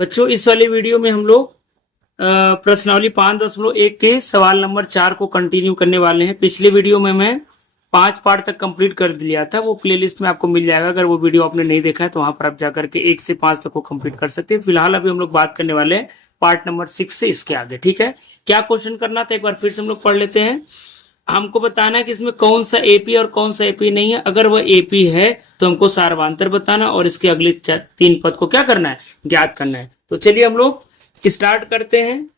बच्चों इस वाले वीडियो में हम लोग प्रश्नावली 5.1 के सवाल नंबर 4 को कंटिन्यू करने वाले हैं। पिछले वीडियो में मैं 5 पार्ट तक कंप्लीट कर लिया था, वो प्लेलिस्ट में आपको मिल जाएगा। अगर वो वीडियो आपने नहीं देखा है तो वहां पर आप जाकर के 1 से 5 तक को कंप्लीट कर सकते हैं। फिलहाल अभी हम लोग बात करने वाले हैं पार्ट नंबर 6 से इसके आगे। ठीक है, क्या क्वेश्चन करना था एक बार फिर से हम लोग पढ़ लेते हैं। हमको बताना है कि इसमें कौन सा एपी और कौन सा एपी नहीं है। अगर वह एपी है तो हमको सार्वधातुक बताना और इसके अगले 3 पद को क्या करना है, ज्ञात करना है। तो चलिए हम लोग स्टार्ट करते हैं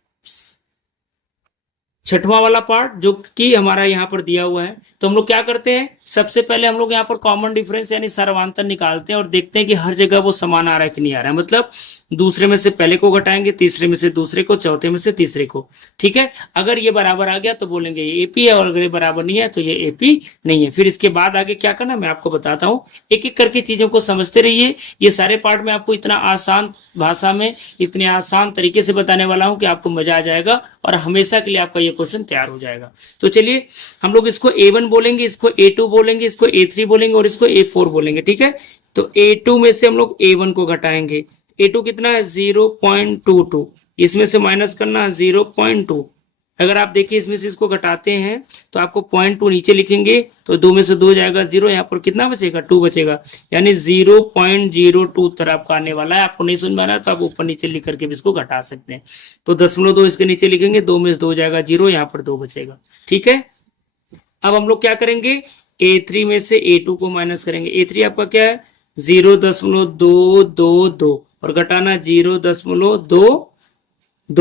छठवां वाला पार्ट जो कि हमारा यहाँ पर दिया हुआ है। तो हम लोग क्या करते हैं, सबसे पहले हम लोग यहाँ पर कॉमन डिफरेंस यानी सार्वधातुक निकालते हैं और देखते हैं कि हर जगह वो समान आ रहा है कि नहीं आ रहा है। मतलब दूसरे में से पहले को घटाएंगे, तीसरे में से दूसरे को, चौथे में से तीसरे को। ठीक है, अगर ये बराबर आ गया तो बोलेंगे ये एपी है और अगर ये बराबर नहीं है तो ये एपी नहीं है। फिर इसके बाद आगे क्या करना मैं आपको बताता हूँ। एक एक करके चीजों को समझते रहिए। ये सारे पार्ट में आपको इतना आसान भाषा में इतने आसान तरीके से बताने वाला हूं कि आपको मजा आ जाएगा और हमेशा के लिए आपका ये क्वेश्चन तैयार हो जाएगा। तो चलिए हम लोग इसको A1 बोलेंगे, इसको A2 बोलेंगे, इसको A3 बोलेंगे और इसको A4 बोलेंगे। ठीक है, तो A2 में से हम लोग A1 को घटाएंगे। A2 कितना है 0.22, इसमें से माइनस करना 0.2। अगर आप देखिए इसमें से इसको घटाते हैं तो आपको 0.2 नीचे लिखेंगे तो 2 में से 2 जाएगा 0, यहाँ पर कितना बचेगा 2 बचेगा, यानी 0.02 उत्तर आपका आने वाला है। आपको नहीं समझ में आ रहा है तो आप ऊपर नीचे लिख करके भी इसको घटा सकते हैं। तो 0.2 इसके नीचे लिखेंगे, 2 में से 2 जाएगा 0, यहाँ पर 2 बचेगा। ठीक है, अब हम लोग क्या करेंगे, A3 में से A2 को माइनस करेंगे। A3 आपका क्या है 0.222 और घटाना 0.22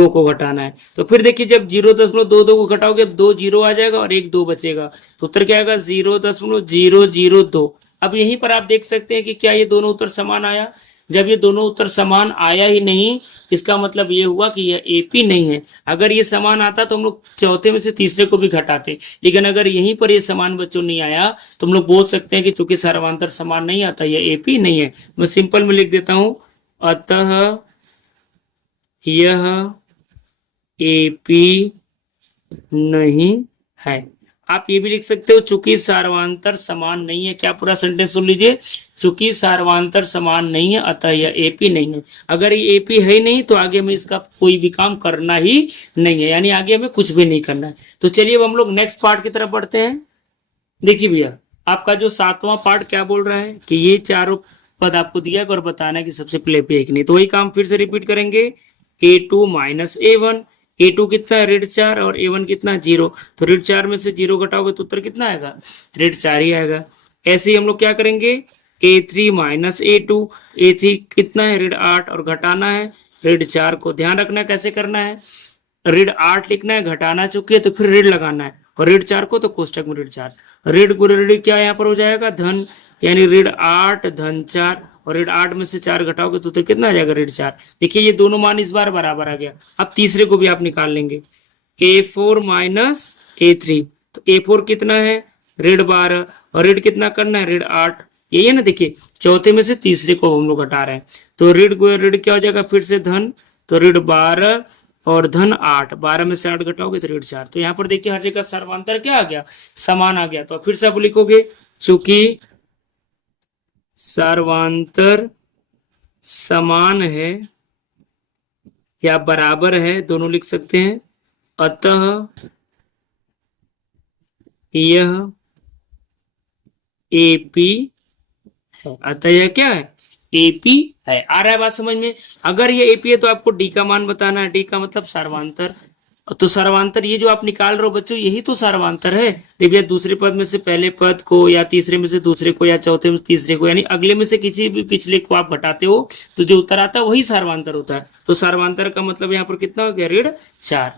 को घटाना है। तो फिर देखिए जब 0.22 को घटाओगे 2 0 आ जाएगा और 1 2 बचेगा, तो उत्तर क्या आएगा 0.002। अब यहीं पर आप देख सकते हैं कि क्या ये दोनों उत्तर समान आया। जब ये दोनों उत्तर समान आया ही नहीं, इसका मतलब ये हुआ कि यह एपी नहीं है। अगर ये समान आता तो हम लोग चौथे में से तीसरे को भी घटाते, लेकिन अगर यहीं पर ये समान बच्चों नहीं आया तो हम लोग बोल सकते हैं कि चूंकि सार्वधातुक समान नहीं आता, यह एपी नहीं है। मैं सिंपल में लिख देता हूं, अतः यह एपी नहीं है। आप ये भी लिख सकते हो चूंकि सार्वधातुक समान नहीं है। क्या पूरा सेंटेंस सुन लीजिए, चूंकि सार्वधातुक समान नहीं है अतः यह एपी नहीं है। अगर ये एपी है ही नहीं तो आगे में इसका कोई भी काम करना ही नहीं है, यानी आगे में कुछ भी नहीं करना है। तो चलिए अब हम लोग नेक्स्ट पार्ट की तरफ बढ़ते हैं। देखिए भैया आपका जो 7वां पार्ट क्या बोल रहा है कि ये चारों पद आपको दिया और बताना है कि सबसे पहले एपी है कि नहीं। तो वही काम फिर से रिपीट करेंगे, A2 माइनस A1। A2 कितना है 4 और A1 कितना 0, तो 4 में से 0 घटाओगे तो उत्तर कितना आएगा 4 ही आएगा। ऐसे ही हम लोग क्या करेंगे, A3 माइनस A2, A3 कितना है 8 और घटाना है 4 को। ध्यान रखना कैसे करना है, 8 लिखना है, घटाना चुके तो फिर ऋण लगाना है और 4 को तो कोष्टक में 4, ऋण गुण ऋण क्या यहाँ पर हो जाएगा धन, यानी 8 धन 4 और 8 में से 4 घटाओगे तो उत्तर कितना आ जाएगा 4। देखिए ये दोनों मान इस बार बराबर आ गया। अब तीसरे को भी आप निकाल लेंगे, A4 माइनस A3, तो A4 कितना है 12 और ऋण कितना करना है 8, यही है ना। देखिए चौथे में से तीसरे को हम लोग घटा रहे हैं तो ऋण गुण ऋण क्या हो जाएगा फिर से धन, तो 12 और धन 8, 12 में से 8 घटाओगे तो 4। तो यहाँ पर देखिए हर जगह सर्वांतर क्या आ गया, समान आ गया। तो फिर से आप लिखोगे चूंकि सर्वांतर समान है या बराबर है, दोनों लिख सकते हैं, अतः यह एपी है। अतः यह क्या है एपी है। आ रहा है बात समझ में। अगर ये एपी है तो आपको डी का मान बताना है, डी का मतलब सर्वांतर। तो सर्वांतर ये जो आप निकाल रहे हो बच्चों यही तो सर्वांतर है। देखिए दूसरे पद में से पहले पद को या तीसरे में से दूसरे को या चौथे में से तीसरे को, यानी अगले में से किसी भी पिछले को आप घटाते हो तो जो उत्तर आता है वही सर्वांतर होता है। तो सर्वांतर का मतलब यहाँ पर कितना हो गया 4।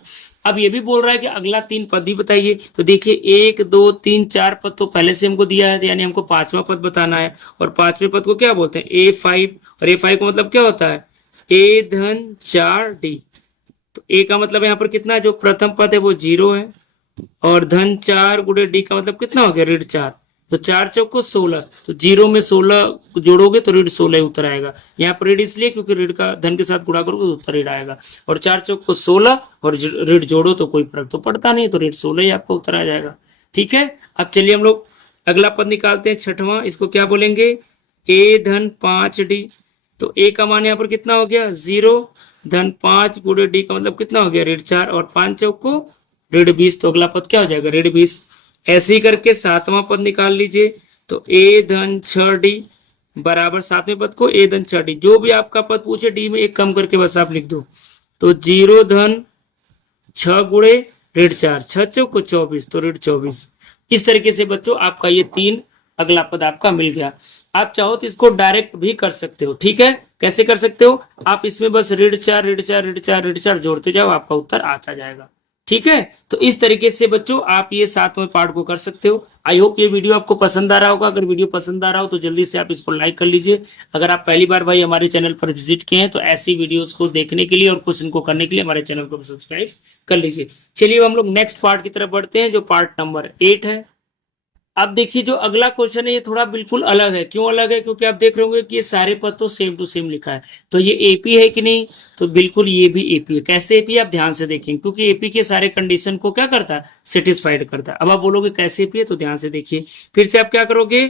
अब ये भी बोल रहा है कि अगला 3 पद भी बताइए। तो देखिए 1 2 3 4 पद तो पहले से हमको दिया है, यानी हमको 5वां पद बताना है और 5वें पद को क्या बोलते हैं A5, और A5 का मतलब क्या होता है A धन 4D। तो A का मतलब यहाँ पर कितना, जो प्रथम पद है वो 0 है और धन 4 गुणे D का मतलब कितना हो गया 4। तो 4 चौको 16, तो 0 में 16 जोड़ोगे तो 16 उत्तर आएगा। यहाँ पर ऋण इसलिए क्योंकि ऋण का धन के साथ गुणा करोगे तो उत्तर ऋण आएगा, और 4 चौको 16 और ऋण जोड़ो तो कोई फर्क तो पड़ता नहीं, तो 16 ही आपका उत्तर आ जाएगा। ठीक है, अब चलिए हम लोग अगला पद निकालते हैं 6वां। इसको क्या बोलेंगे A धन 5D। तो ए का मान यहाँ पर कितना हो गया 0, धन 5 गुणे डी का मतलब कितना हो गया ऋण 4, और 5 चौक को ऋण 20, तो अगला पद क्या हो जाएगा ऋण 20। ऐसे ही करके सातवां पद निकाल लीजिए, तो ए धन 6 डी बराबर सातवें पद को ए धन 6 डी, जो भी आपका पद पूछे डी में एक कम करके बस आप लिख दो। तो 0 धन 6 गुणे ऋण 4, 6 चौक को 24, तो ऋण 24। इस तरीके से बच्चों आपका ये 3 अगला पद आपका मिल गया। आप चाहो तो इसको डायरेक्ट भी कर सकते हो, ठीक है। कैसे कर सकते हो, आप इसमें बस ऋण 4 ऋण 4 ऋण 4 ऋण 4 जोड़ते जाओ, आपका उत्तर आता जाएगा, ठीक है। तो इस तरीके से बच्चों आप ये 7वें पार्ट को कर सकते हो। आई होप ये वीडियो आपको पसंद आ रहा होगा। अगर वीडियो पसंद आ रहा हो तो जल्दी से आप इसको लाइक कर लीजिए। अगर आप पहली बार भाई हमारे चैनल पर विजिट किए हैं तो ऐसी वीडियोस को देखने के लिए और क्वेश्चन को करने के लिए हमारे चैनल को सब्सक्राइब कर लीजिए। चलिए हम लोग नेक्स्ट पार्ट की तरफ बढ़ते हैं, जो पार्ट नंबर 8 है। अब देखिए जो अगला क्वेश्चन है ये थोड़ा बिल्कुल अलग है। क्यों अलग है, क्योंकि आप देख रहे होंगे कि ये सारे पद तो सेम टू सेम लिखा है। तो ये एपी है कि नहीं, तो बिल्कुल ये भी एपी है। कैसे एपी, आप ध्यान से देखेंगे, क्योंकि एपी के सारे कंडीशन को क्या करता है, सेटिस्फाइड करता है। अब आप बोलोगे कैसे एपी है, तो ध्यान से देखिए। फिर से आप क्या करोगे,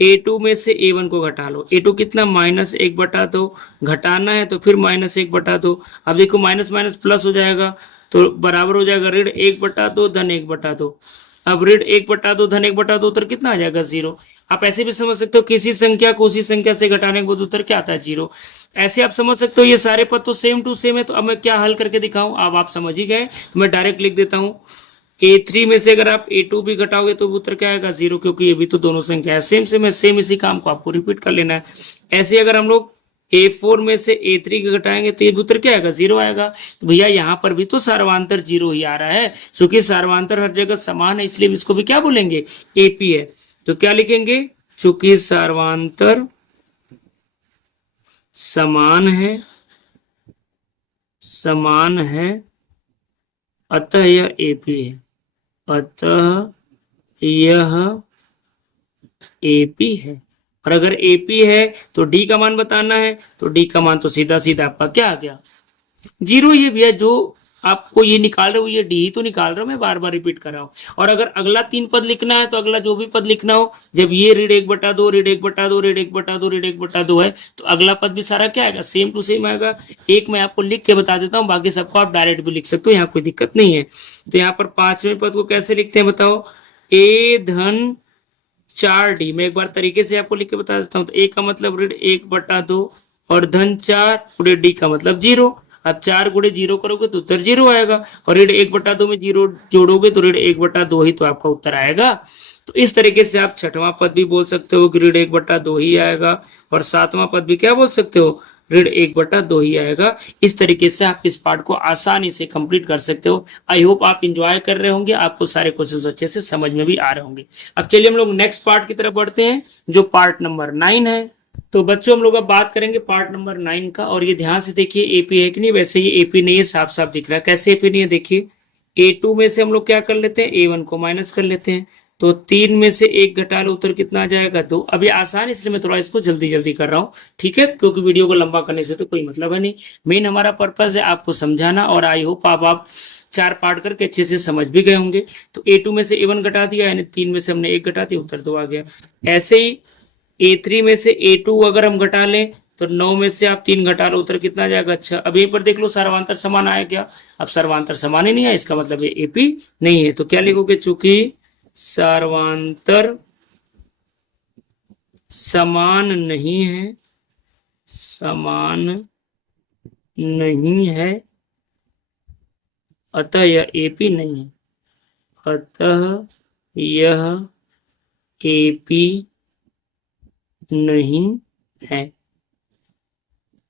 a2 में से a1 को घटा लो। a2 कितना -1/2, घटाना है तो फिर -1/2। अब देखो माइनस माइनस प्लस हो जाएगा, तो बराबर हो जाएगा ऋण 1/2 धन 1/2। अब ऋण 1/2 धन 1/2 उत्तर कितना आ जाएगा 0। आप ऐसे भी समझ सकते हो, किसी संख्या को उसी संख्या से घटाने के बाद उत्तर क्या आता है 0। ऐसे आप समझ सकते हो, ये सारे पद तो सेम टू सेम है। तो अब मैं क्या हल करके दिखाऊं, अब आप समझ ही गए, तो मैं डायरेक्ट लिख देता हूं। a3 में से अगर आप a2 भी घटाओगे तो उत्तर क्या आएगा 0, क्योंकि ये भी तो दोनों संख्या है सेम सेम है। सेम इसी काम को आपको रिपीट कर लेना है। ऐसे अगर हम लोग a4 में से a3 के घटाएंगे तो ये उत्तर क्या आएगा 0 आएगा। तो भैया यहाँ पर भी तो सार्वंतर 0 ही आ रहा है, क्योंकि सार्वंतर हर जगह समान है, इसलिए इसको भी क्या बोलेंगे एपी है। तो क्या लिखेंगे, चूंकि सार्वंतर समान है अतः यह एपी है, अतः यह एपी है। और अगर एपी है तो डी का मान बताना है, तो डी का मान तो सीधा सीधा आपका क्या आ गया 0। ये भैया जो आपको ये निकाल रहे हो ये डी ही तो निकाल रहा हूं, मैं बार बार रिपीट कर रहा हूं। और अगर अगला 3 पद लिखना है तो अगला जो भी पद लिखना हो, जब ये ऋण 1/2 ऋण 1/2 ऋण 1/2 ऋण 1/2 है, तो अगला पद भी सारा क्या आएगा सेम टू सेम आएगा। एक मैं आपको लिख के बता देता हूँ, बाकी सबको आप डायरेक्ट भी लिख सकते हो, यहाँ कोई दिक्कत नहीं है। तो यहाँ पर 5वें पद को कैसे लिखते हैं बताओ, ए धन 4d। मैं एक बार तरीके से आपको लिख के बता देता हूँ। तो ए का मतलब ऋण 1/2 और धन 4 गुणे डी का मतलब 0। अब 4 गुणे 0 करोगे तो उत्तर 0 आएगा, और ऋण 1/2 में 0 जोड़ोगे तो ऋण 1/2 ही तो आपका उत्तर आएगा। तो इस तरीके से आप छठवां पद भी बोल सकते हो कि ऋण 1/2 ही आएगा, और सातवां पद भी क्या बोल सकते हो, ऋण 1/2 ही आएगा। इस तरीके से आप इस पार्ट को आसानी से कंप्लीट कर सकते हो। आई होप आप इंजॉय कर रहे होंगे, आपको सारे क्वेश्चन अच्छे से समझ में भी आ रहे होंगे। अब चलिए हम लोग नेक्स्ट पार्ट की तरफ बढ़ते हैं, जो पार्ट नंबर 9 है। तो बच्चों हम लोग अब बात करेंगे पार्ट नंबर 9 का, और ये ध्यान से देखिए एपी है कि नहीं। वैसे ये एपी नहीं है, साफ साफ दिख रहा है। कैसे एपी नहीं है, देखिए a2 में से हम लोग क्या कर लेते हैं, a1 को माइनस कर लेते हैं। तो 3 में से 1 घटा लो, उत्तर कितना आ जाएगा 2। अभी आसान, इसलिए मैं थोड़ा इसको जल्दी जल्दी कर रहा हूँ, ठीक है, क्योंकि वीडियो को लंबा करने से तो कोई मतलब है नहीं। मेन हमारा पर्पज है आपको समझाना, और आई होप आप 4 पार्ट करके अच्छे से समझ भी गए होंगे। तो a2 में से a1 घटा दिया, यानी 3 में से हमने 1 घटा दिया, उत्तर 2 आ गया। ऐसे ही a3 में से a2 अगर हम घटा लें तो 9 में से आप 3 घटा लो, उत्तर कितना आ जाएगा। अच्छा, अब यहीं पर देख लो सर्वांतर समान आया क्या। अब सर्वांतर समान ही नहीं है, इसका मतलब ये एपी नहीं है। तो क्या लिखोगे, चूंकि सर्वांतर समान नहीं है, समान नहीं है अतः यह एपी नहीं है, अतः यह एपी नहीं है।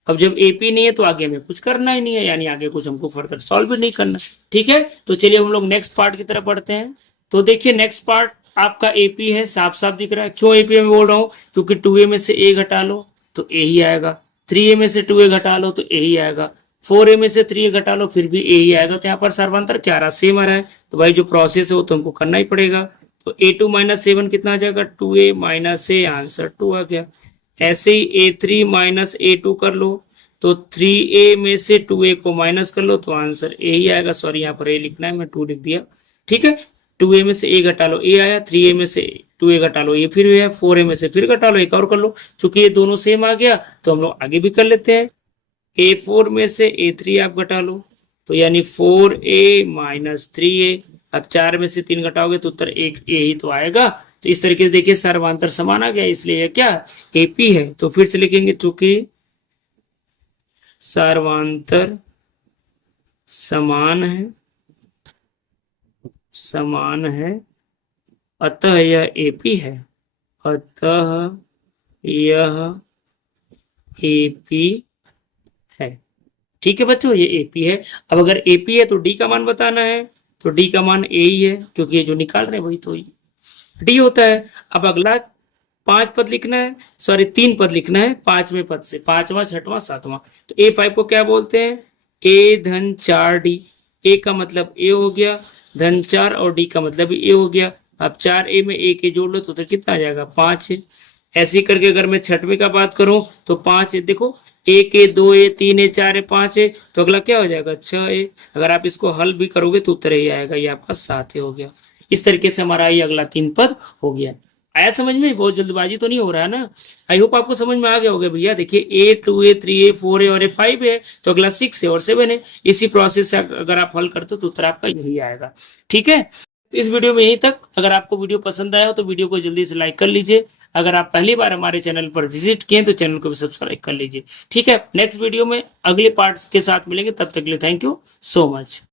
अब जब एपी नहीं है तो आगे हमें कुछ करना ही नहीं है, यानी आगे कुछ हमको फर्दर सॉल्व भी नहीं करना, ठीक है। तो चलिए हम लोग नेक्स्ट पार्ट की तरफ बढ़ते हैं। तो देखिए नेक्स्ट पार्ट आपका एपी है, साफ साफ दिख रहा है। क्यों एपी में बोल रहा हूँ, क्योंकि 2a में से a घटा लो तो a ही आएगा, 3a में से 2a घटा लो तो a ही आएगा, 4a में से 3a घटा लो फिर भी a ही आएगा। तो यहाँ पर सर्वांतर क्या आ रहा है, सेम आ रहा है। तो भाई जो प्रोसेस है वो तो हमको करना ही पड़ेगा। तो a2 - a1 कितना आ जाएगा, 2a - a, आंसर 2 आ गया। ऐसे ही a3 - a2 कर लो, तो 3a में से 2a को माइनस कर लो तो आंसर a ही आएगा। सॉरी यहाँ पर a लिखना है, मैं 2 लिख दिया, ठीक है। 2a में से a घटा लो, a आया, 3a में से 2a घटा लो, ये फिर है, 4a में से फिर घटा लो, एक और कर लो। चूंकि ये दोनों सेम आ गया तो हम लोग आगे भी कर लेते हैं। a4 में से a3 आप घटा लो, तो यानी 4a माइनस 3a। अब 4 में से 3 घटाओगे तो उत्तर एक a ही तो आएगा। तो इस तरीके से देखिए सर्वांतर समान आ गया, इसलिए यह क्या AP है। तो फिर से लिखेंगे, चूंकि सर्वांतर समान है अतः यह AP है, अतः यह AP है। ठीक है बच्चों, ये AP है। अब अगर AP है तो D का मान बताना है, तो D का मान A ही है, क्योंकि ये जो निकाल रहे हैं वही तो D होता है। अब अगला 5 पद लिखना है, सॉरी 3 पद लिखना है 5वें पद से, 5वां 6वां 7वां। तो A5 को क्या बोलते हैं, A धन 4D। A का मतलब A हो गया, धन 4 और D का मतलब भी A हो गया। अब 4A में A के जोड़ लो तो कितना आ जाएगा, 5 है। ऐसे ही करके अगर मैं 6वें का बात करूं तो 5 है, देखो 1 है, 2 है, 3 है, 4 है, 5 है, तो अगला क्या हो जाएगा, 6 है। अगर आप इसको हल भी करोगे तो उत्तर ही आएगा, ये आपका 7 हो गया। इस तरीके से हमारा ये अगला 3 पद हो गया। आया समझ में, बहुत जल्दबाजी तो नहीं हो रहा है ना। आई होप आपको समझ में आ गया होगा भैया। देखिए A2 है, 3 है, 4 है और ये 5 है, तो अगला 6 है और 7 है। इसी प्रोसेस से अगर आप हल करते हो तो उत्तर आपका यही आएगा। ठीक है, इस वीडियो में यहीं तक। अगर आपको वीडियो पसंद आया हो तो वीडियो को जल्दी से लाइक कर लीजिए। अगर आप पहली बार हमारे चैनल पर विजिट किए तो चैनल को भी सब्सक्राइब कर लीजिए। ठीक है, नेक्स्ट वीडियो में अगले पार्ट्स के साथ मिलेंगे, तब तक के लिए थैंक यू सो मच।